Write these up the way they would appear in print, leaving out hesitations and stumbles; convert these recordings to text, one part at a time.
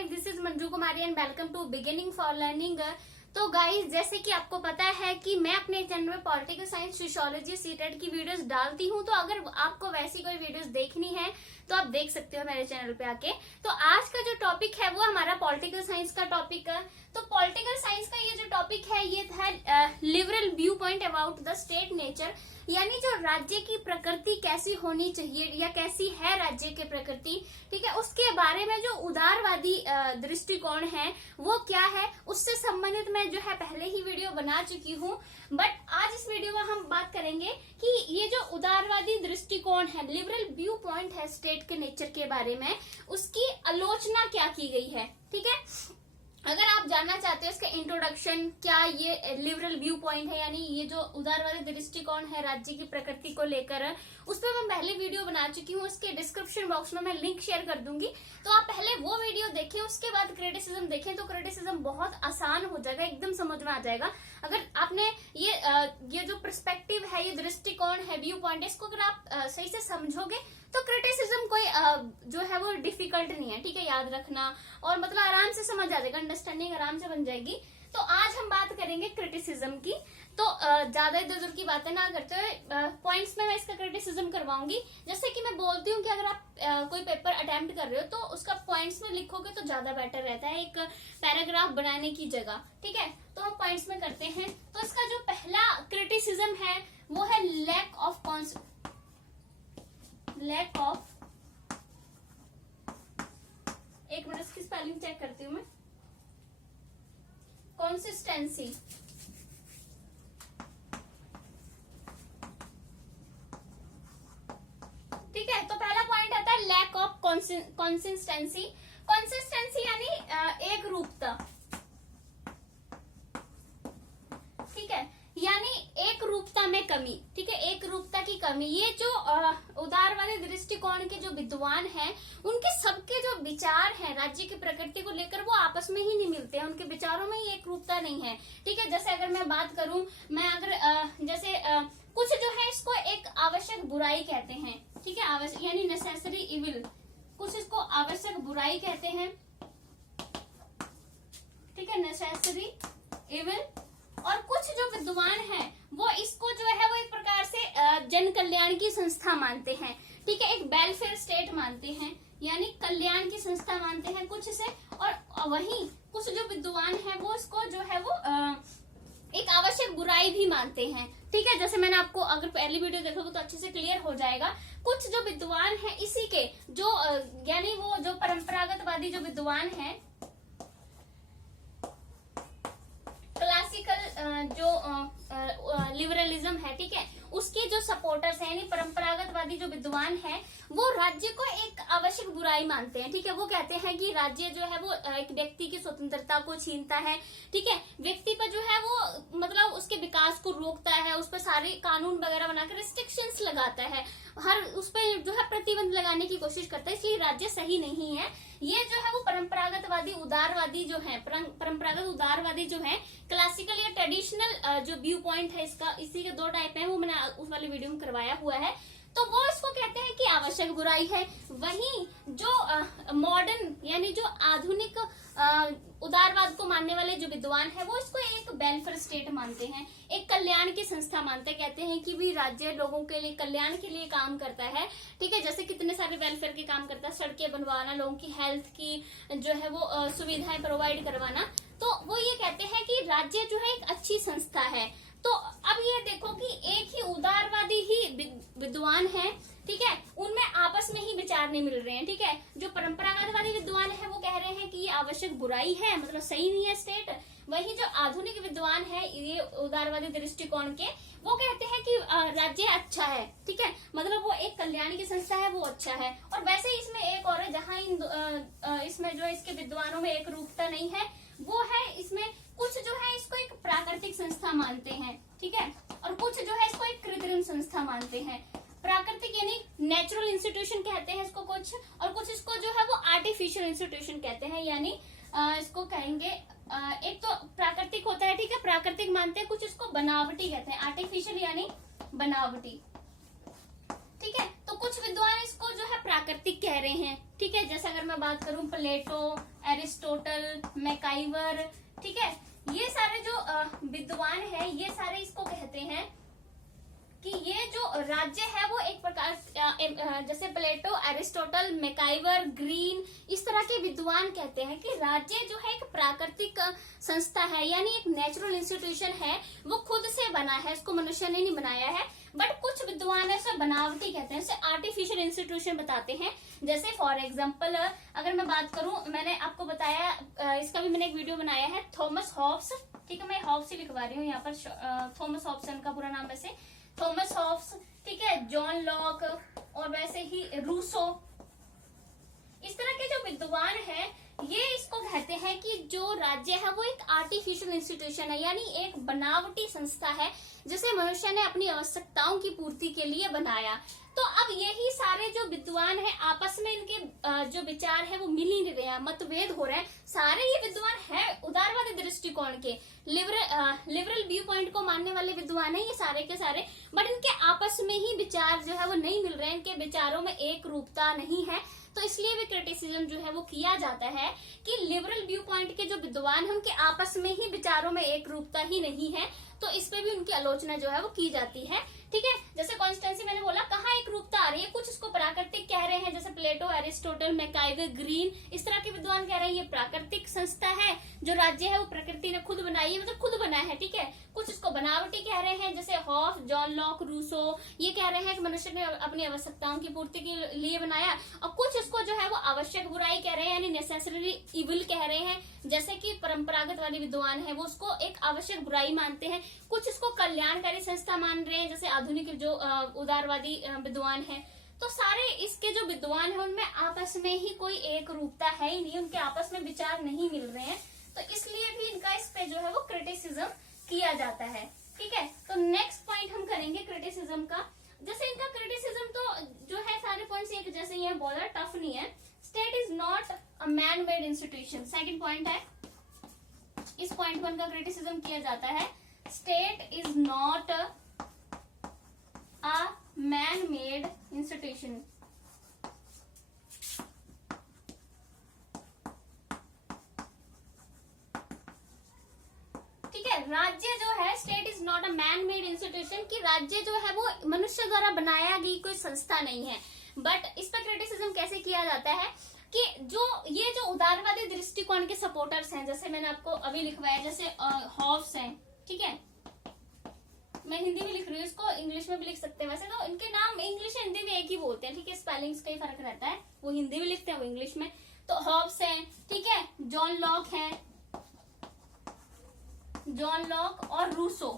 Guys, this is Manju Kumari and welcome to beginning for learning. तो guys, जैसे कि आपको पता है कि मैं अपने चैनल में पॉलिटिकल साइंस, सोशियोलॉजी, सीटेट की वीडियोस डालती हूं। तो अगर आपको वैसी कोई वीडियोस देखनी है तो आप देख सकते हो मेरे चैनल पे आके। तो आज का जो टॉपिक है वो हमारा पॉलिटिकल साइंस का टॉपिक है। तो पॉलिटिकल साइंस का ये जो टॉपिक है ये था liberal view point about the state nature, यानी जो राज्य की प्रकृति कैसी होनी चाहिए या कैसी है राज्य की प्रकृति, ठीक है, उसके बारे में जो उदारवादी दृष्टिकोण है वो क्या है, उससे संबंधित मैं जो है पहले ही वीडियो बना चुकी हूँ। बट आज इस वीडियो में हम बात करेंगे कि ये जो उदारवादी दृष्टिकोण है, लिबरल व्यू पॉइंट है स्टेट के नेचर के बारे में, उसकी आलोचना क्या की गई है। ठीक है, अगर आप जानना चाहते हो इसका इंट्रोडक्शन, क्या ये लिबरल व्यू पॉइंट है, यानी ये जो उदारवादी दृष्टिकोण है राज्य की प्रकृति को लेकर, उस पर मैं पहले वीडियो बना चुकी हूँ। उसके डिस्क्रिप्शन बॉक्स में मैं लिंक शेयर कर दूंगी, तो आप पहले वो वीडियो देखें, उसके बाद क्रिटिसिज्म देखें। तो क्रिटिसिज्म बहुत आसान हो जाएगा, एकदम समझ में आ जाएगा। अगर आपने ये जो पर्सपेक्टिव है, ये दृष्टिकोण है, व्यू पॉइंट, इसको अगर आप सही से समझोगे तो क्रिटिसिज्म कोई जो है वो डिफिकल्ट नहीं है। ठीक है, याद रखना और मतलब आराम से समझ आ जाएगा, अंडरस्टैंडिंग आराम से बन जाएगी। तो आज हम बात करेंगे क्रिटिसिज्म की। तो ज्यादा इधर उधर की बातें ना करते हुए पॉइंट्स में मैं इसका क्रिटिसिज्म करवाऊंगी। जैसे कि मैं बोलती हूँ कि अगर आप कोई पेपर अटेम्प्ट कर रहे हो तो उसका पॉइंट्स में लिखोगे तो ज्यादा बेटर रहता है, एक पैराग्राफ बनाने की जगह। ठीक है, तो हम पॉइंट्स में करते हैं। तो इसका जो पहला क्रिटिसिज्म है वो है लैक ऑफ एक मिनट, इसकी स्पेलिंग चेक करती हूँ मैं। कंसिस्टेंसी, ठीक है। तो पहला पॉइंट आता है लैक ऑफ कंसिस्टेंसी। कंसिस्टेंसी यानी एक रूपता, ठीक है, यानी एक रूपता में कमी। ठीक है, एक रूपता की कमी। ये जो उदारवादी दृष्टिकोण के जो विद्वान हैं, उनके सबके जो विचार हैं राज्य की प्रकृति को लेकर वो आपस में ही नहीं मिलते हैं, उनके विचारों में ही एक रूपता नहीं है। ठीक है, जैसे अगर मैं बात करूं, मैं अगर जैसे कुछ जो है इसको एक आवश्यक बुराई कहते हैं। ठीक है, आवश्यक यानी नेसेसरी इविल, कुछ इसको आवश्यक बुराई कहते हैं। ठीक है, नेसेसरी इविल। और कुछ जो विद्वान हैं वो इसको जो है वो एक प्रकार से जन कल्याण की संस्था मानते हैं। ठीक है, एक वेलफेयर स्टेट मानते हैं, यानी कल्याण की संस्था मानते हैं कुछ से। और वहीं कुछ जो विद्वान हैं वो इसको जो है वो एक आवश्यक बुराई भी मानते हैं। ठीक है, जैसे मैंने आपको अगर पहली वीडियो देखोगे तो अच्छे से क्लियर हो जाएगा। कुछ जो विद्वान हैं इसी के जो यानी वो जो परंपरागतवादी जो विद्वान हैं, क्लासिकल जो लिबरलिज्म है, ठीक है, उसके जो सपोर्टर्स हैं, यानी परंपरागतवादी जो विद्वान हैं, वो राज्य को एक आवश्यक बुराई मानते हैं। ठीक है, वो कहते हैं कि राज्य जो है वो एक व्यक्ति की स्वतंत्रता को छीनता है। ठीक है, व्यक्ति पर जो है वो मतलब उसके विकास को रोकता है, उस पर सारे कानून वगैरह बनाकर रिस्ट्रिक्शंस लगाता है, हर उस पर जो है प्रतिबंध लगाने की कोशिश करता है, इसलिए राज्य सही नहीं है। ये जो है वो परंपरागतवादी उदारवादी जो है, परंपरागत उदारवादी जो है, क्लासिकल या ट्रेडिशनल जो व्यू पॉइंट है इसका, इसी के दो टाइप है, वो मैंने उस वाले वीडियो में करवाया हुआ है। तो वो इसको कहते हैं कि आवश्यक बुराई है। वहीं जो मॉडर्न यानी जो आधुनिक उदारवाद को मानने वाले जो विद्वान है वो इसको एक वेलफेयर स्टेट मानते हैं, एक कल्याण की संस्था मानते हैं। कहते हैं कि भी राज्य लोगों के लिए कल्याण के लिए काम करता है। ठीक है, जैसे कितने सारे वेलफेयर के काम करता है, सड़कें बनवाना, लोगों की हेल्थ की जो है वो सुविधाएं प्रोवाइड करवाना। तो वो ये कहते हैं कि राज्य जो है एक अच्छी संस्था है। तो अब ये देखो कि एक ही उदारवादी ही विद्वान है, ठीक है, उनमें आपस में ही विचार नहीं मिल रहे हैं। ठीक है, जो परंपरागतवादी विद्वान है वो कह रहे हैं कि ये आवश्यक बुराई है, मतलब सही नहीं है स्टेट। वही जो आधुनिक विद्वान है ये उदारवादी दृष्टिकोण के, वो कहते हैं कि राज्य अच्छा है। ठीक है, मतलब वो एक कल्याण की संस्था है, वो अच्छा है। और वैसे ही इसमें एक और है, जहाँ इसमें जो इसके विद्वानों में एक रूपता नहीं है, वो है इसमें कुछ जो है इसको एक प्राकृतिक संस्था मानते हैं। ठीक है, और कुछ जो है इसको एक कृत्रिम संस्था मानते हैं। प्राकृतिक यानी नेचुरल इंस्टीट्यूशन कहते हैं इसको कुछ, और कुछ इसको जो है वो आर्टिफिशियल इंस्टीट्यूशन कहते हैं, यानी इसको कहेंगे एक तो प्राकृतिक होता है, ठीक है, प्राकृतिक मानते हैं, कुछ इसको बनावटी कहते हैं, आर्टिफिशियल यानी बनावटी। ठीक है, तो कुछ विद्वान इसको जो है प्राकृतिक कह रहे हैं। ठीक है। जैसे अगर मैं बात करूं प्लेटो, एरिस्टोटल, मैकाइवर, ठीक है, ये सारे जो विद्वान है ये सारे इसको कहते हैं कि ये जो राज्य है वो एक प्रकार जैसे प्लेटो, एरिस्टोटल, मैकाइवर, ग्रीन, इस तरह के विद्वान कहते हैं कि राज्य जो है एक प्राकृतिक संस्था है, यानी एक नेचुरल इंस्टीट्यूशन है, वो खुद से बना है, इसको मनुष्य ने नहीं बनाया है। बट कुछ विद्वान ऐसे बनावटी कहते हैं, इसे आर्टिफिशियल इंस्टीट्यूशन बताते हैं। जैसे फॉर एग्जाम्पल अगर मैं बात करूं, मैंने आपको बताया, इसका भी मैंने एक वीडियो बनाया है, थॉमस हॉब्स, ठीक है, मैं हॉब्स ही लिखवा रही हूँ यहाँ पर, थॉमस हॉब्सन का पूरा नाम वैसे थॉमस हॉब्स, ठीक है, जॉन लॉक और वैसे ही रूसो, इस तरह के जो विद्वान हैं ये इसको कहते हैं कि जो राज्य है वो एक आर्टिफिशियल इंस्टीट्यूशन है, यानी एक बनावटी संस्था है जिसे मनुष्य ने अपनी आवश्यकताओं की पूर्ति के लिए बनाया। तो अब यही सारे जो विद्वान हैं आपस में इनके जो विचार है वो मिल ही नहीं रहे हैं, मतभेद हो रहे हैं। सारे ये विद्वान हैं उदारवादी दृष्टिकोण के, लिबरल व्यू पॉइंट को मानने वाले विद्वान हैं ये सारे के सारे, बट इनके आपस में ही विचार जो है वो नहीं मिल रहे हैं, इनके विचारों में एक रूपता नहीं है। तो इसलिए भी क्रिटिसिज्म जो है वो किया जाता है कि लिबरल व्यू पॉइंट के जो विद्वान हैं उनके आपस में ही विचारों में एक रूपता ही नहीं है, तो इस पे भी उनकी आलोचना जो है वो की जाती है। ठीक है, जैसे कॉन्स्टेंसी मैंने बोला कहाँ एक रूपता आ रही है, कुछ इसको प्राकृतिक कह रहे हैं, जैसे प्लेटो, एरिस्टोटल, मैकाइवर, ग्रीन, इस तरह के विद्वान कह रहे हैं ये प्राकृतिक संस्था है, जो राज्य है वो प्रकृति ने खुद बनाई है, मतलब खुद बना है। ठीक है, कुछ इसको बनावटी कह रहे हैं, जैसे हॉफ, जॉन लॉक, रूसो, ये कह रहे हैं कि मनुष्य ने अपनी आवश्यकताओं की पूर्ति के लिए बनाया, और कुछ इसको जो है वो आवश्यक बुराई कह रहे हैं, यानी नेसेसरी इविल कह रहे हैं, जैसे कि परंपरागत वाले विद्वान है वो उसको एक आवश्यक बुराई मानते हैं। कुछ इसको कल्याणकारी संस्था मान रहे हैं, जैसे आधुनिक जो उदारवादी विद्वान है। तो सारे इसके जो विद्वान है उनमें आपस में ही कोई एक रूपता है ही नहीं, उनके आपस में विचार नहीं मिल रहे हैं, तो इसलिए भी इनका इस पे जो है वो क्रिटिसिज्म किया जाता है। ठीक है, तो नेक्स्ट पॉइंट हम करेंगे क्रिटिसिज्म का। जैसे इनका क्रिटिसिज्म तो जो है सारे पॉइंट्स एक जैसे ही है, बोला टफ नहीं है। State is not a man made institution, second point है, इस पॉइंट पर इनका क्रिटिसिज्म किया जाता है। State is not a man made institution. ठीक है, राज्य जो है, state is not a man made institution, कि राज्य जो है वो मनुष्य द्वारा बनाया गई कोई संस्था नहीं है। बट इस पर क्रिटिसिज्म कैसे किया जाता है कि ये जो उदारवादी दृष्टिकोण के सपोर्टर्स हैं, जैसे मैंने आपको अभी लिखवाया, जैसे हॉब्स हैं, ठीक है, मैं हिंदी में लिख रही हूँ, इसको इंग्लिश में भी लिख सकते हैं, वैसे तो इनके नाम इंग्लिश और हिंदी में एक ही बोलते हैं। ठीक है, स्पेलिंग्स का ही फर्क रहता है, वो हिंदी में लिखते हैं, वो इंग्लिश में। तो हॉब्स हैं, ठीक है, जॉन लॉक है, जॉन लॉक और रूसो।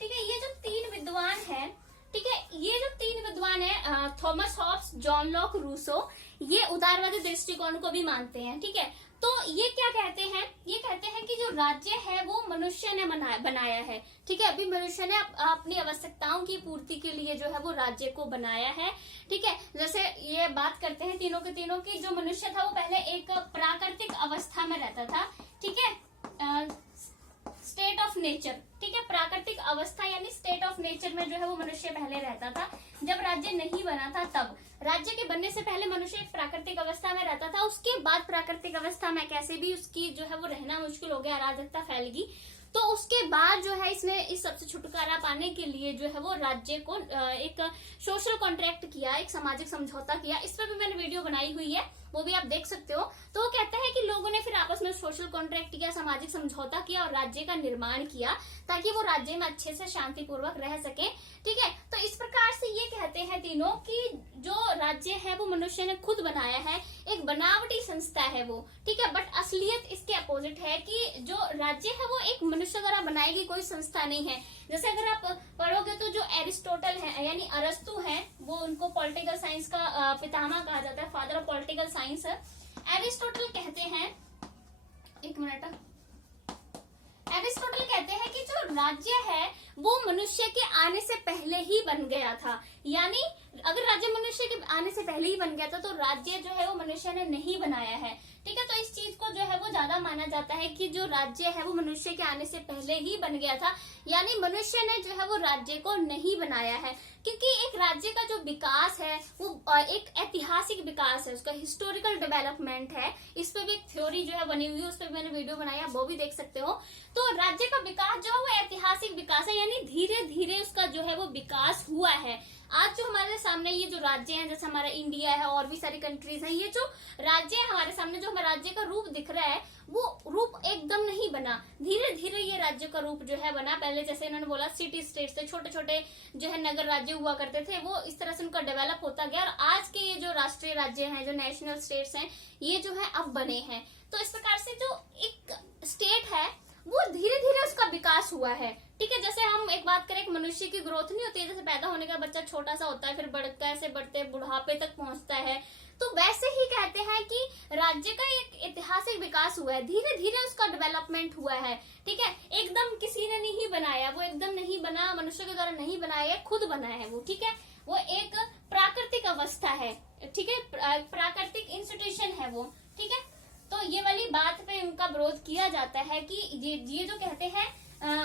ठीक है, ये जो तीन विद्वान हैं, ठीक है, ये जो तीन विद्वान है, Thomas Hobbes, John Locke, Rousseau, ये उदारवादी दृष्टिकोण को भी मानते हैं। ठीक है, तो ये क्या कहते हैं, ये कहते हैं कि जो राज्य है वो मनुष्य ने बनाया है। ठीक है, अभी मनुष्य ने अपनी आवश्यकताओं की पूर्ति के लिए जो है वो राज्य को बनाया है। ठीक है, जैसे ये बात करते हैं तीनों के तीनों की, जो मनुष्य था वो पहले एक प्राकृतिक अवस्था में रहता था। ठीक है, स्टेट ऑफ नेचर, ठीक है, प्राकृतिक अवस्था यानी स्टेट ऑफ नेचर में जो है वो मनुष्य पहले रहता था। जब राज्य नहीं बना था तब, राज्य के बनने से पहले मनुष्य एक प्राकृतिक अवस्था में रहता था, उसके बाद प्राकृतिक अवस्था में कैसे भी उसकी जो है वो रहना मुश्किल हो गया, अराजकता फैल गई, तो उसके बाद जो है इसने इस सबसे छुटकारा पाने के लिए जो है वो राज्य को एक सोशल कॉन्ट्रैक्ट किया, एक सामाजिक समझौता किया। इस पर भी मैंने वीडियो बनाई हुई है, वो भी आप देख सकते हो। तो वो कहते हैं कि लोगों ने फिर आपस में सोशल कॉन्ट्रैक्ट किया, सामाजिक समझौता किया और राज्य का निर्माण किया, ताकि वो राज्य में अच्छे से शांतिपूर्वक रह सके। ठीक है, तो इस प्रकार से ये कहते हैं तीनों कि जो राज्य है वो मनुष्य ने खुद बनाया है, एक बनावटी संस्था है वो। ठीक है, बट असलियत इसके अपोजिट है कि जो राज्य है वो एक मनुष्य द्वारा बनाई गई कोई संस्था नहीं है। जैसे अगर आप पढ़ोगे तो जो एरिस्टोटल है यानी अरस्तु है, वो उनको पॉलिटिकल साइंस का पितामह कहा जाता है, father of political science. Aristotle कहते हैं, एक मिनट, एरिस्टोटल कहते हैं कि जो राज्य है वो मनुष्य के आने से पहले ही बन गया था। यानी अगर राज्य मनुष्य के आने से पहले ही बन गया था तो राज्य जो है वो मनुष्य ने नहीं बनाया है। ठीक है, तो इस चीज को जो है वो ज्यादा माना जाता है कि जो राज्य है वो मनुष्य के आने से पहले ही बन गया था, यानी मनुष्य ने जो है वो राज्य को नहीं बनाया है। क्योंकि एक राज्य का जो विकास है वो एक ऐतिहासिक विकास है, उसका हिस्टोरिकल डेवलपमेंट है। इस पे भी एक थ्योरी जो है बनी हुई है, उस पर मैंने वीडियो बनाया, वो भी देख सकते हो। तो राज्य का विकास जो है वो ऐतिहासिक विकास है, यानी धीरे धीरे उसका जो है वो विकास हुआ है। आज जो हमारे सामने ये जो राज्य हैं, जैसे हमारा इंडिया है और भी सारी कंट्रीज हैं, ये जो राज्य है हमारे सामने, जो हमारे राज्य का रूप दिख रहा है वो रूप एकदम नहीं बना, धीरे धीरे ये राज्य का रूप जो है बना। पहले जैसे इन्होंने बोला सिटी स्टेट से छोटे छोटे जो है नगर राज्य हुआ करते थे, वो इस तरह से उनका डेवलप होता गया और आज के ये जो राष्ट्रीय राज्य हैं, जो नेशनल स्टेट्स हैं, ये जो है अब बने हैं। तो इस प्रकार से जो एक स्टेट है वो धीरे धीरे उसका विकास हुआ है। ठीक है, जैसे हम एक बात करें, मनुष्य की ग्रोथ नहीं होती है, जैसे पैदा होने का बच्चा छोटा सा होता है, फिर बढ़ता है, ऐसे बढ़ते बुढ़ापे तक पहुंचता है, तो वैसे ही कहते हैं कि राज्य का एक ऐतिहासिक विकास हुआ है, धीरे धीरे उसका डेवलपमेंट हुआ है। ठीक है, एकदम किसी ने नहीं बनाया, वो एकदम नहीं बना, मनुष्य के द्वारा नहीं बनाया, खुद बना है वो। ठीक है, वो एक प्राकृतिक अवस्था है। ठीक है, प्राकृतिक इंस्टीट्यूशन है वो। ठीक है, तो ये वाली बात पे उनका विरोध किया जाता है कि ये जो कहते हैं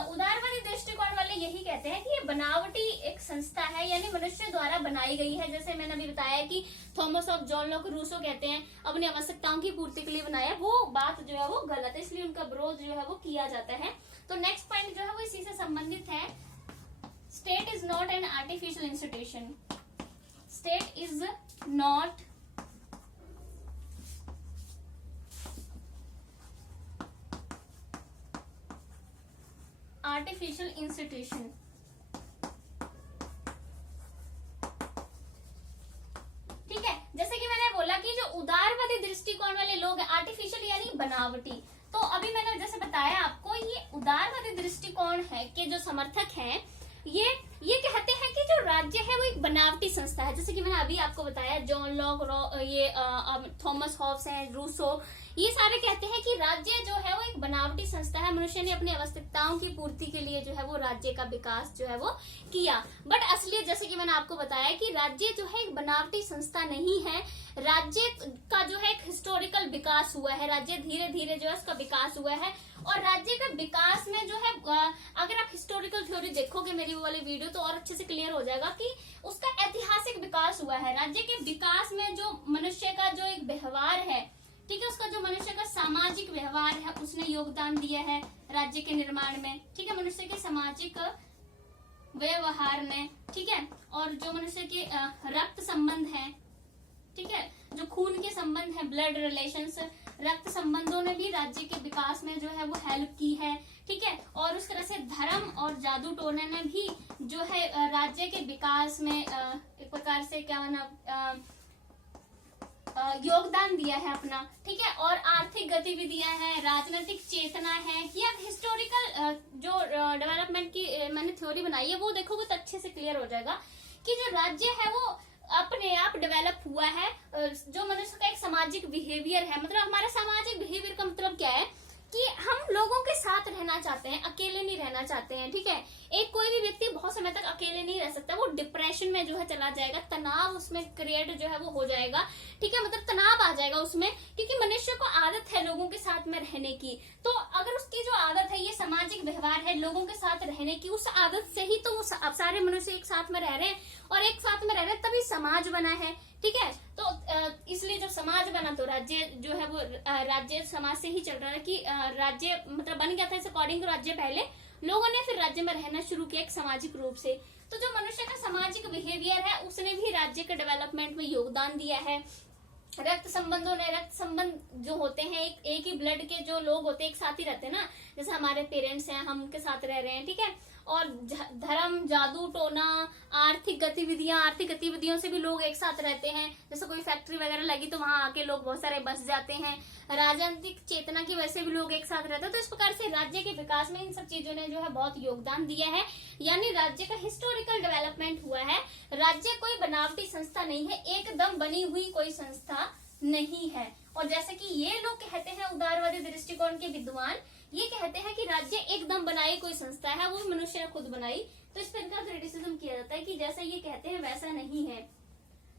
उदारवादी दृष्टिकोण वाले यही कहते हैं कि ये बनावटी एक संस्था है, यानी मनुष्य द्वारा बनाई गई है। जैसे मैंने अभी बताया कि Thomas of John Locke Rousseau कहते हैं अपनी आवश्यकताओं की पूर्ति के लिए बनाया, वो बात जो है वो गलत है, इसलिए उनका विरोध जो है वो किया जाता है। तो नेक्स्ट पॉइंट जो है वो इसी से संबंधित है। State is not an artificial institution. State is not artificial institution. ठीक है, जैसे कि मैंने बोला कि जो उदारवादी दृष्टिकोण वाले लोग आर्टिफिशियल यानी बनावटी, तो अभी मैंने जैसे बताया आपको, ये उदारवादी दृष्टिकोण है के जो समर्थक हैं ये कहते हैं कि जो राज्य है वो एक बनावटी संस्था है। जैसे कि मैंने अभी आपको बताया, जॉन लॉक, थॉमस हॉब्स हैं, रूसो, ये सारे कहते हैं कि राज्य जो है वो एक बनावटी संस्था है, मनुष्य ने अपनी आवश्यकताओं की पूर्ति के लिए जो है वो राज्य का विकास जो है वो किया। बट असलियत जैसे कि मैंने आपको बताया कि राज्य जो है एक बनावटी संस्था नहीं है, राज्य का जो है एक हिस्टोरिकल विकास हुआ है, राज्य धीरे धीरे जो है उसका विकास हुआ है। और राज्य का विकास में जो है अगर आप हिस्टोरिकल थ्योरी देखोगे मेरी वो वाली वीडियो, तो और अच्छे से क्लियर हो जाएगा कि उसका ऐतिहासिक विकास हुआ है। राज्य के विकास में जो मनुष्य का जो एक व्यवहार है, ठीक है, उसका जो मनुष्य का सामाजिक व्यवहार है, उसने योगदान दिया है राज्य के निर्माण में। ठीक है, मनुष्य के सामाजिक व्यवहार में, ठीक है, और जो मनुष्य के रक्त संबंध है, ठीक है, जो खून के संबंध है, ब्लड रिलेशंस, रक्त संबंधों ने भी राज्य के विकास में जो है वो हेल्प की है। ठीक है, और उस तरह से धर्म और जादू टोने ने भी जो है राज्य के विकास में एक प्रकार से क्या योगदान दिया है अपना। ठीक है, और आर्थिक गतिविधियां हैं, राजनीतिक चेतना है, या हिस्टोरिकल जो डेवलपमेंट की मैंने थ्योरी बनाई है वो देखोगे तो अच्छे से क्लियर हो जाएगा कि जो राज्य है वो अपने आप डेवलप हुआ है। जो मनुष्य का एक सामाजिक बिहेवियर है, मतलब हमारा सामाजिक बिहेवियर का मतलब क्या है कि हम लोगों के साथ रहना चाहते हैं, अकेले नहीं रहना चाहते हैं। ठीक है, एक कोई भी व्यक्ति बहुत समय तक अकेले नहीं रह सकता, वो डिप्रेशन में जो है चला जाएगा, तनाव उसमें क्रिएट जो है वो हो जाएगा। ठीक है, मतलब तनाव आ जाएगा उसमें, क्योंकि मनुष्य को आदत है लोगों के साथ में रहने की। तो अगर उसकी जो आदत है, ये सामाजिक व्यवहार है लोगों के साथ रहने की, उस आदत से ही तो वो सारे मनुष्य एक साथ में रह रहे हैं, और एक साथ में रह रहे हैं तभी समाज बना है। ठीक है, तो इसलिए जब समाज बना तो राज्य जो है वो राज्य समाज से ही चल रहा है कि राज्य मतलब बन गया था। इस अकॉर्डिंग राज्य पहले लोगों ने फिर राज्य में रहना शुरू किया एक सामाजिक रूप से। तो जो मनुष्य का सामाजिक बिहेवियर है उसने भी राज्य के डेवलपमेंट में योगदान दिया है। रक्त संबंधों ने, रक्त संबंध जो होते हैं एक ही ब्लड के जो लोग होते हैं एक साथ ही रहते हैं ना, जैसे हमारे पेरेंट्स हैं, हम उनके साथ रह रहे हैं। ठीक है, और धर्म, जादू टोना, आर्थिक गतिविधियों से भी लोग एक साथ रहते हैं। जैसे कोई फैक्ट्री वगैरह लगी तो वहां आके लोग बहुत सारे बस जाते हैं। राजनीतिक चेतना की वजह से भी लोग एक साथ रहते हैं। तो इस प्रकार से राज्य के विकास में इन सब चीजों ने जो है बहुत योगदान दिया है, यानी राज्य का हिस्टोरिकल डेवलपमेंट हुआ है। राज्य कोई बनावटी संस्था नहीं है, एकदम बनी हुई कोई संस्था नहीं है। और जैसे कि ये लोग कहते हैं उदारवादी दृष्टिकोण के विद्वान ये कहते हैं कि राज्य एकदम बनाई कोई संस्था है, वो मनुष्य ने खुद बनाई। तो इस पर इनका क्रिटिसिज्म किया जाता है कि जैसा ये कहते हैं वैसा नहीं है।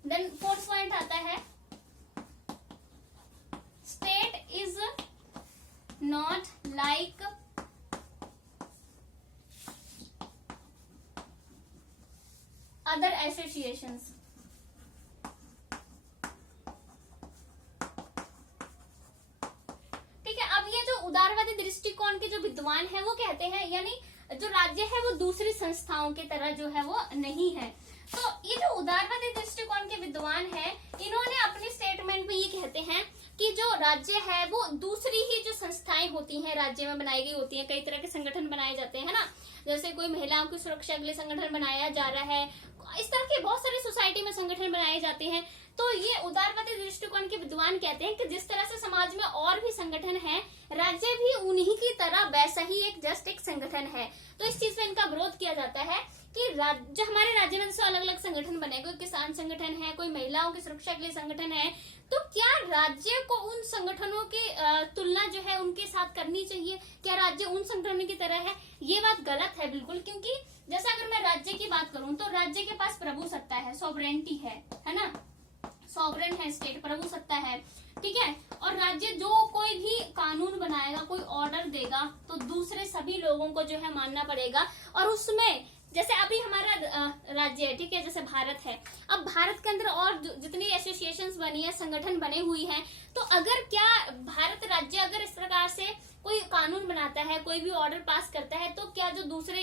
देन फोर्थ पॉइंट आता है, state is not like other associations. ठीक है, अब ये जो उदारवादी दृष्टिकोण के जो विद्वान है वो कहते हैं यानी जो राज्य है वो दूसरी संस्थाओं की तरह जो है वो नहीं है। तो ये जो उदारवादी दृष्टिकोण के विद्वान है, इन्होंने अपनी स्टेटमेंट में ये कहते हैं कि जो राज्य है वो दूसरी ही जो संस्थाएं होती हैं राज्य में बनाई गई होती हैं। कई तरह के संगठन बनाए जाते हैं ना, जैसे कोई महिलाओं की सुरक्षा के लिए संगठन बनाया जा रहा है, इस तरह के बहुत सारी सोसाइटी में संगठन बनाए जाते हैं। तो ये उदारवादी दृष्टिकोण के विद्वान कहते हैं कि जिस तरह से समाज में और भी संगठन है, राज्य भी उन्हीं की तरह वैसा ही एक संगठन है। तो इस चीज पे इनका विरोध किया जाता है कि जो हमारे राज्य में जैसे अलग अलग संगठन बने, कोई किसान संगठन है, कोई महिलाओं की सुरक्षा के लिए संगठन है, तो क्या राज्य को उन संगठनों की तुलना जो है उनके साथ करनी चाहिए? क्या राज्य उन संगठनों की तरह है? ये बात गलत है बिल्कुल, क्योंकि जैसे अगर मैं राज्य की बात करूं तो राज्य के पास प्रभु सत्ता है, सॉवरेनिटी है ना, सॉवरेन है स्टेट, प्रभु सत्ता है, ठीक है। और राज्य जो कोई भी कानून बनाएगा, कोई ऑर्डर देगा, तो दूसरे सभी लोगों को जो है मानना पड़ेगा। और उसमें जैसे अभी हमारा राज्य है, ठीक है, जैसे भारत है, अब भारत के अंदर और जितनी एसोसिएशंस बनी है, संगठन बने हुई हैं, तो अगर क्या भारत राज्य अगर इस प्रकार से कोई कानून बनाता है, कोई भी ऑर्डर पास करता है, तो क्या जो दूसरे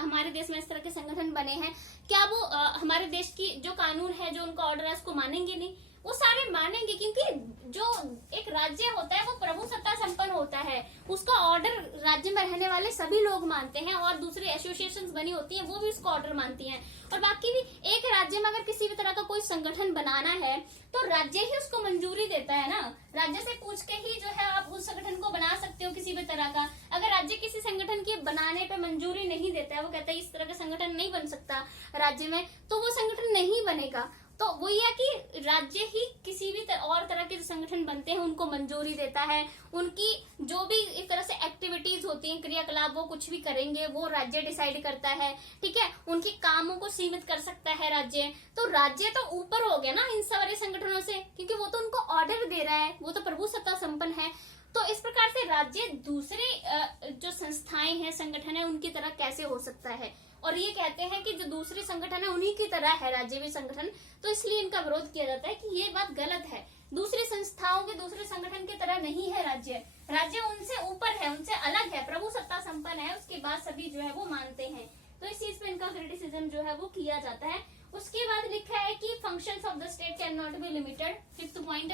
हमारे देश में इस तरह के संगठन बने हैं, क्या वो हमारे देश की जो कानून है, जो उनका ऑर्डर है, उसको मानेंगे? नहीं, वो सारे मानेंगे, क्योंकि जो एक राज्य होता है वो प्रभु सत्ता संपन्न होता है, उसका ऑर्डर राज्य में रहने वाले सभी लोग मानते हैं, और दूसरी एसोसिएशंस बनी होती हैं वो भी उसको ऑर्डर मानती हैं। और बाकी भी एक राज्य में अगर किसी भी तरह का कोई संगठन बनाना है तो राज्य ही उसको मंजूरी देता है ना, राज्य से पूछ के ही जो है आप उस संगठन को बना सकते हो किसी भी तरह का। अगर राज्य किसी संगठन के बनाने पे मंजूरी नहीं देता है, वो कहता है इस तरह का संगठन नहीं बन सकता राज्य में, तो वो संगठन नहीं बनेगा। तो वो यह कि राज्य ही किसी भी और तरह के जो संगठन बनते हैं उनको मंजूरी देता है, उनकी जो भी एक तरह से एक्टिविटीज होती हैं, क्रियाकलाप, वो कुछ भी करेंगे वो राज्य डिसाइड करता है, ठीक है, उनके कामों को सीमित कर सकता है राज्य। तो राज्य तो ऊपर हो गया ना इन सारे संगठनों से, क्योंकि वो तो उनको ऑर्डर दे रहा है, वो तो प्रभु सत्ता संपन्न है। तो इस प्रकार से राज्य दूसरे जो संस्थाएं हैं, संगठन है, उनकी तरह कैसे हो सकता है? और ये कहते हैं कि जो दूसरे संगठन है उन्हीं की तरह है राज्य भी संगठन, तो इसलिए इनका विरोध किया जाता है कि ये बात गलत है। दूसरी संस्थाओं के, दूसरे संगठन की तरह नहीं है राज्य, राज्य उनसे ऊपर है, उनसे अलग है, प्रभु सत्ता संपन्न है, उसके बाद सभी जो है वो मानते हैं। तो इस चीज पे इनका क्रिटिसिज्म जो है वो किया जाता है। उसके बाद लिखा है कि functions of the state can not be limited. Fifth point,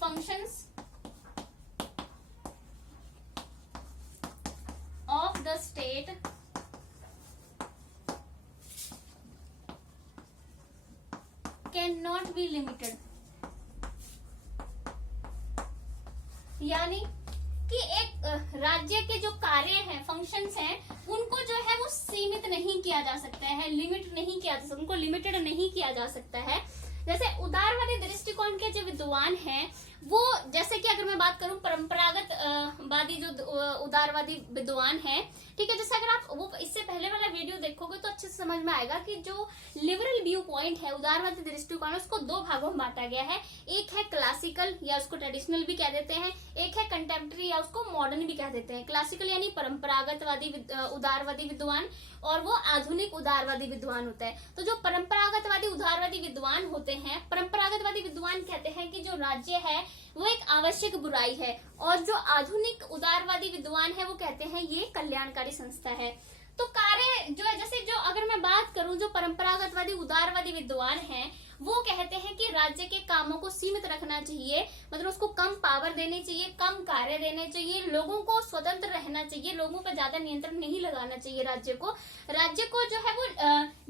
functions of the state cannot be limited, यानी कि एक राज्य के जो कार्य हैं, फंक्शंस हैं, उनको जो है वो सीमित नहीं किया जा सकता है, लिमिट नहीं किया जा सकता, उनको लिमिटेड नहीं किया जा सकता है। जैसे उदारवादी दृष्टिकोण के जो विद्वान हैं वो, जैसे कि अगर मैं बात करूं परंपरागत वादी जो उदारवादी विद्वान है, ठीक है, जैसे अगर आप वो इससे पहले वाला वीडियो देखोगे तो अच्छे से समझ में आएगा कि जो लिबरल व्यू पॉइंट है, उदारवादी दृष्टिकोण, उसको दो भागों में बांटा गया है। एक है क्लासिकल या उसको ट्रेडिशनल भी कह देते हैं, एक है कंटेम्प्रेरी या उसको मॉडर्न भी कह देते हैं। क्लासिकल यानी परंपरागतवादी उदारवादी विद्वान, और वो आधुनिक उदारवादी विद्वान होता है। तो जो परंपरागतवादी उदारवादी विद्वान होते हैं, परंपरागतवादी विद्वान कहते हैं कि जो राज्य है वो एक आवश्यक बुराई है, और जो आधुनिक उदारवादी विद्वान है वो कहते हैं ये कल्याणकारी संस्था है। तो कार्य जो है, जैसे जो अगर मैं बात करूं, जो परंपरागतवादी उदारवादी विद्वान हैं वो कहते हैं कि राज्य के कामों को सीमित रखना चाहिए, मतलब उसको कम पावर देनी चाहिए, कम कार्य देने चाहिए, लोगों को स्वतंत्र रहना चाहिए, लोगों पर ज्यादा नियंत्रण नहीं लगाना चाहिए राज्य को जो है वो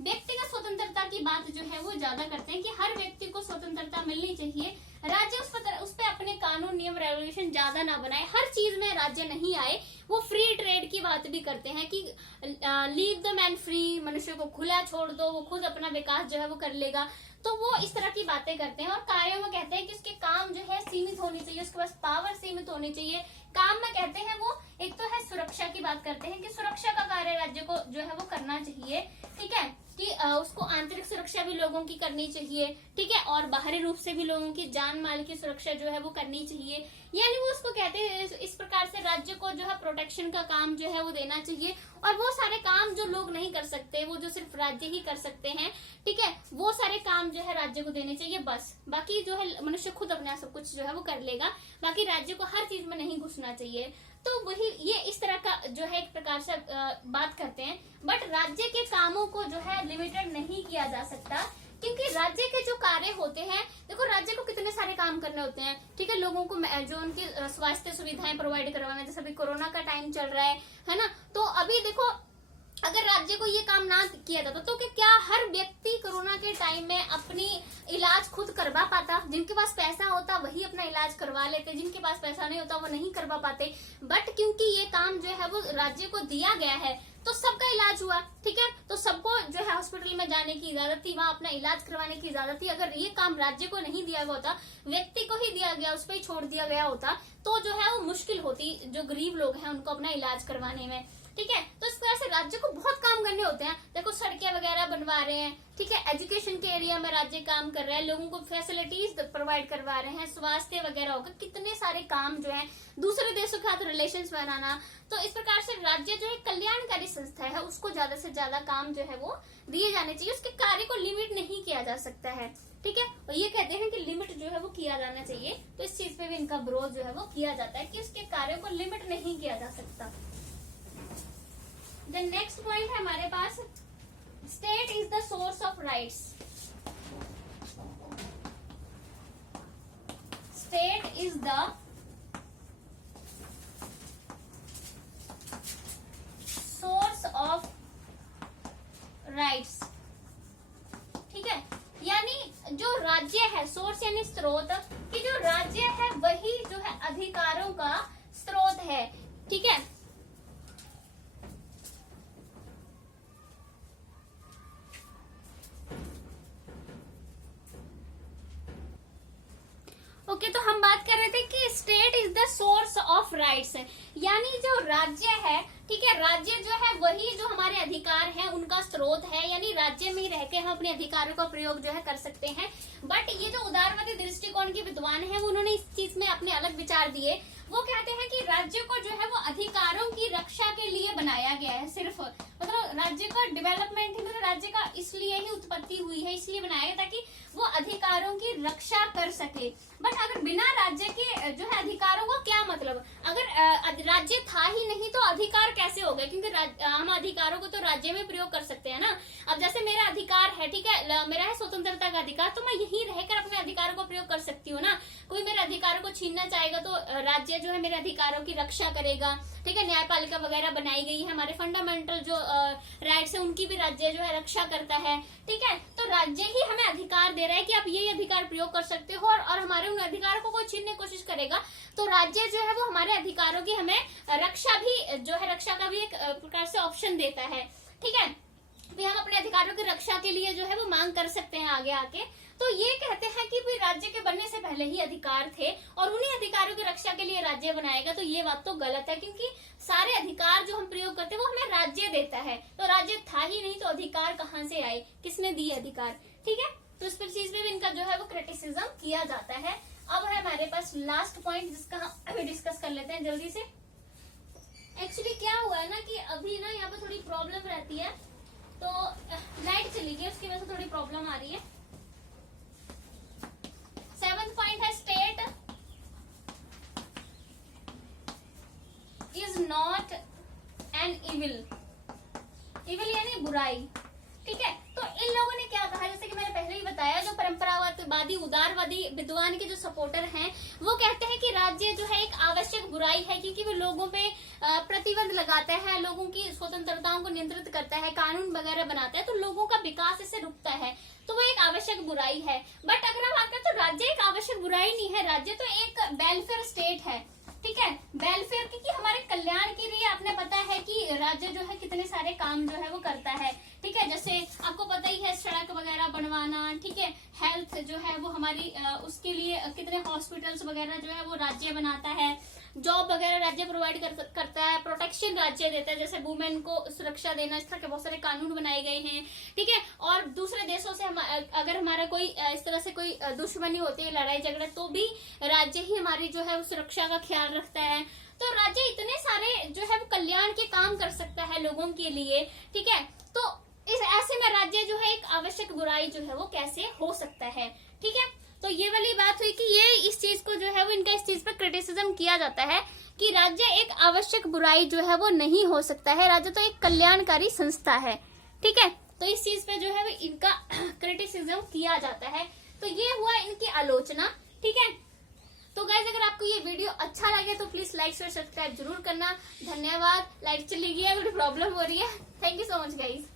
व्यक्तिगत स्वतंत्रता की बात जो है वो ज्यादा करते हैं कि हर व्यक्ति को स्वतंत्रता मिलनी चाहिए, राज्य उस पर अपने कानून, नियम, रेगुलेशन ज्यादा ना बनाए, हर चीज में राज्य नहीं आए। वो फ्री ट्रेड की बात भी करते हैं कि लीव द मैन फ्री, मनुष्य को खुला छोड़ दो, वो खुद अपना विकास जो है वो कर लेगा। तो तो वो इस तरह की बातें करते हैं। और कार्यों में कहते हैं कि उसके काम जो है सीमित होनी चाहिए, उसके पास पावर सीमित होनी चाहिए। काम में कहते हैं वो एक तो है सुरक्षा की बात करते हैं कि सुरक्षा का कार्य राज्य को जो है वो करना चाहिए, ठीक है, कि उसको आंतरिक सुरक्षा भी लोगों की करनी चाहिए, ठीक है, और बाहरी रूप से भी लोगों की जान माल की सुरक्षा जो है वो करनी चाहिए। यानी वो उसको कहते हैं इस प्रकार से राज्य को जो है प्रोटेक्शन का काम जो है वो देना चाहिए। और वो सारे काम जो लोग नहीं कर सकते, वो जो सिर्फ राज्य ही कर सकते हैं, ठीक है, वो सारे काम जो है राज्य को देने चाहिए बस। बाकी जो है मनुष्य खुद अपना सब कुछ जो है वो कर लेगा, बाकी राज्य को हर चीज में नहीं घुसना चाहिए। तो वही ये इस तरह का जो है एक प्रकार से बात करते हैं। बट राज्य के कामों को जो है लिमिटेड नहीं किया जा सकता, क्योंकि राज्य के जो कार्य होते हैं, देखो राज्य को कितने सारे काम करने होते हैं, ठीक है, लोगों को जो उनकी स्वास्थ्य सुविधाएं प्रोवाइड करवाना, जैसे अभी कोरोना का टाइम चल रहा है ना, तो अभी देखो अगर राज्य को ये काम ना किया जाता तो क्या हर व्यक्ति कोरोना के टाइम में अपनी इलाज खुद करवा पाता? जिनके पास पैसा होता वही अपना इलाज करवा लेते, जिनके पास पैसा नहीं होता वो नहीं करवा पाते। बट क्योंकि ये काम जो है वो राज्य को दिया गया है तो सबका इलाज हुआ, ठीक है, तो सबको जो है हॉस्पिटल में जाने की इजाजत थी, वहां अपना इलाज करवाने की इजाजत थी। अगर ये काम राज्य को नहीं दिया गया होता, व्यक्ति को ही दिया गया, उस पर ही छोड़ दिया गया होता, तो जो है वो मुश्किल होती जो गरीब लोग हैं उनको अपना इलाज करवाने में, ठीक है। तो इस तरह से राज्य को बहुत काम करने होते हैं। देखो सड़कें वगैरह बनवा रहे हैं, ठीक है, एजुकेशन के एरिया में राज्य काम कर रहा है, लोगों को फैसिलिटीज प्रोवाइड करवा रहे हैं, स्वास्थ्य वगैरह होगा, कितने सारे काम जो है, दूसरे देशों के साथ रिलेशंस बनाना। तो इस प्रकार से राज्य जो है कल्याणकारी संस्था है, उसको ज्यादा से ज्यादा काम जो है वो दिए जाने चाहिए, उसके कार्य को लिमिट नहीं किया जा सकता है, ठीक है। और ये कहते हैं कि लिमिट जो है वो किया जाना चाहिए, तो इस चीज पे भी इनका विरोध जो है वो किया जाता है कि उसके कार्य को लिमिट नहीं किया जा सकता। The next point है हमारे पास, state is the source of rights. State is the source of rights. ठीक है, यानी जो राज्य है, सोर्स यानी स्रोत, कि जो राज्य है वही जो है अधिकारों का स्रोत है, ठीक है। ओके, तो हम बात कर रहे थे कि state is the source of rights, यानी जो राज्य है, ठीक है, राज्य जो है वही जो हमारे अधिकार हैं उनका स्रोत है, यानी राज्य में ही रह के हम अपने अधिकारों का प्रयोग जो है कर सकते हैं। बट ये जो उदारवादी दृष्टिकोण के विद्वान हैं उन्होंने इस चीज में अपने अलग विचार दिए। वो कहते हैं कि राज्य को जो है वो अधिकारों की रक्षा के लिए बनाया गया है, सिर्फ मतलब राज्य का डेवलपमेंट ही, मतलब राज्य का इसलिए ही उत्पत्ति हुई है, इसलिए बनाया गया ताकि वो अधिकारों की रक्षा कर सके। बट अगर बिना राज्य के जो है अधिकारों को क्या मतलब, अगर राज्य था ही नहीं तो अधिकार कैसे हो गए? क्योंकि हम अधिकारों को तो राज्य में प्रयोग कर सकते हैं ना। अब जैसे मेरा अधिकार है, ठीक है, मेरा है स्वतंत्रता का अधिकार, तो मैं यहीं रहकर अपने अधिकारों को प्रयोग कर सकती हूँ ना। कोई मेरे अधिकारों को छीनना चाहेगा तो राज्य जो है मेरे अधिकारों की रक्षा करेगा, ठीक है। न्यायपालिका वगैरह बनाई गई है, हमारे फंडामेंटल जो राइट्स है उनकी भी राज्य जो है रक्षा करता है, ठीक है। तो राज्य ही हमें अधिकार दे रहा है कि आप ये अधिकार प्रयोग कर सकते हो, और हमारे उन अधिकारों को कोई छीनने की कोशिश करेगा तो राज्य जो है वो हमारे अधिकारों की हमें रक्षा भी जो है, रक्षा का भी एक प्रकार से ऑप्शन देता है, ठीक है। भी हम अपने अधिकारों की रक्षा के लिए जो है वो मांग कर सकते हैं आगे आके। तो ये कहते हैं कि भी राज्य के बनने से पहले ही अधिकार थे और उन्हीं अधिकारों की रक्षा के लिए राज्य बनाएगा, तो ये बात तो गलत है, क्योंकि सारे अधिकार जो हम प्रयोग करते हैं वो हमें राज्य देता है। तो राज्य था ही नहीं तो अधिकार कहाँ से आए, किसने दिए अधिकार, ठीक है। तो इस चीज पे भी इनका जो है वो क्रिटिसिज्म किया जाता है। अब है हमारे पास लास्ट पॉइंट जिसका हम अभी डिस्कस कर लेते हैं जल्दी से। एक्चुअली क्या हुआ है ना कि अभी ना यहाँ पे थोड़ी प्रॉब्लम रहती है, तो लाइट चली गई, उसकी वजह से थोड़ी प्रॉब्लम आ रही है। 7th पॉइंट है, state is not an evil. Evil यानी बुराई, ठीक है। तो इन लोगों ने क्या कहा, जैसे कि मैंने पहले ही बताया, जो परंपरावादी उदारवादी विद्वान के जो सपोर्टर हैं वो कहते हैं कि राज्य जो है एक आवश्यक बुराई है, क्योंकि वो लोगों पे प्रतिबंध लगाता है, लोगों की स्वतंत्रताओं को नियंत्रित करता है, कानून वगैरह बनाता है, तो लोगों का विकास इससे रुकता है, तो वो एक आवश्यक बुराई है। बट अगर हम बात करें तो राज्य एक आवश्यक बुराई नहीं है, राज्य तो एक वेलफेयर स्टेट है, ठीक है। वेलफेयर क्योंकि हमारे कल्याण के लिए आपने पता है कि राज्य जो है कितने सारे काम जो है वो करता है, ठीक है। जैसे आपको पता पता ही है, सड़क वगैरह बनवाना, ठीक है, हेल्थ जो है वो हमारी उसके लिए कितने हॉस्पिटल्स वगैरह जो है वो राज्य बनाता है, जॉब वगैरह राज्य प्रोवाइड करता है, प्रोटेक्शन राज्य देता है, जैसे वुमेन को सुरक्षा देना, इस तरह के बहुत सारे कानून बनाए गए हैं, ठीक है। और दूसरे देशों से अगर हमारा कोई इस तरह से कोई दुश्मनी होती है, लड़ाई झगड़ा, तो भी राज्य ही हमारी जो है वो सुरक्षा का ख्याल रखता है। तो राज्य इतने सारे जो है वो कल्याण के काम कर सकता है लोगों के लिए, ठीक है। तो इस ऐसे में राज्य जो है एक आवश्यक बुराई जो है वो कैसे हो सकता है, ठीक है। तो ये वाली बात हुई कि ये इस चीज को जो है वो इनका इस चीज पर क्रिटिसिज्म किया जाता है कि राज्य एक आवश्यक बुराई जो है वो नहीं हो सकता है, राज्य तो एक कल्याणकारी संस्था है, ठीक है। तो इस चीज पे जो है वो इनका क्रिटिसिज्म किया जाता है। तो ये हुआ इनकी आलोचना, ठीक है। तो गाइज अगर आपको ये वीडियो अच्छा लगे तो प्लीज लाइक शेयर सब्सक्राइब जरूर करना। धन्यवाद। लाइट चली गई है, थोड़ी प्रॉब्लम हो रही है। Thank you so much guys.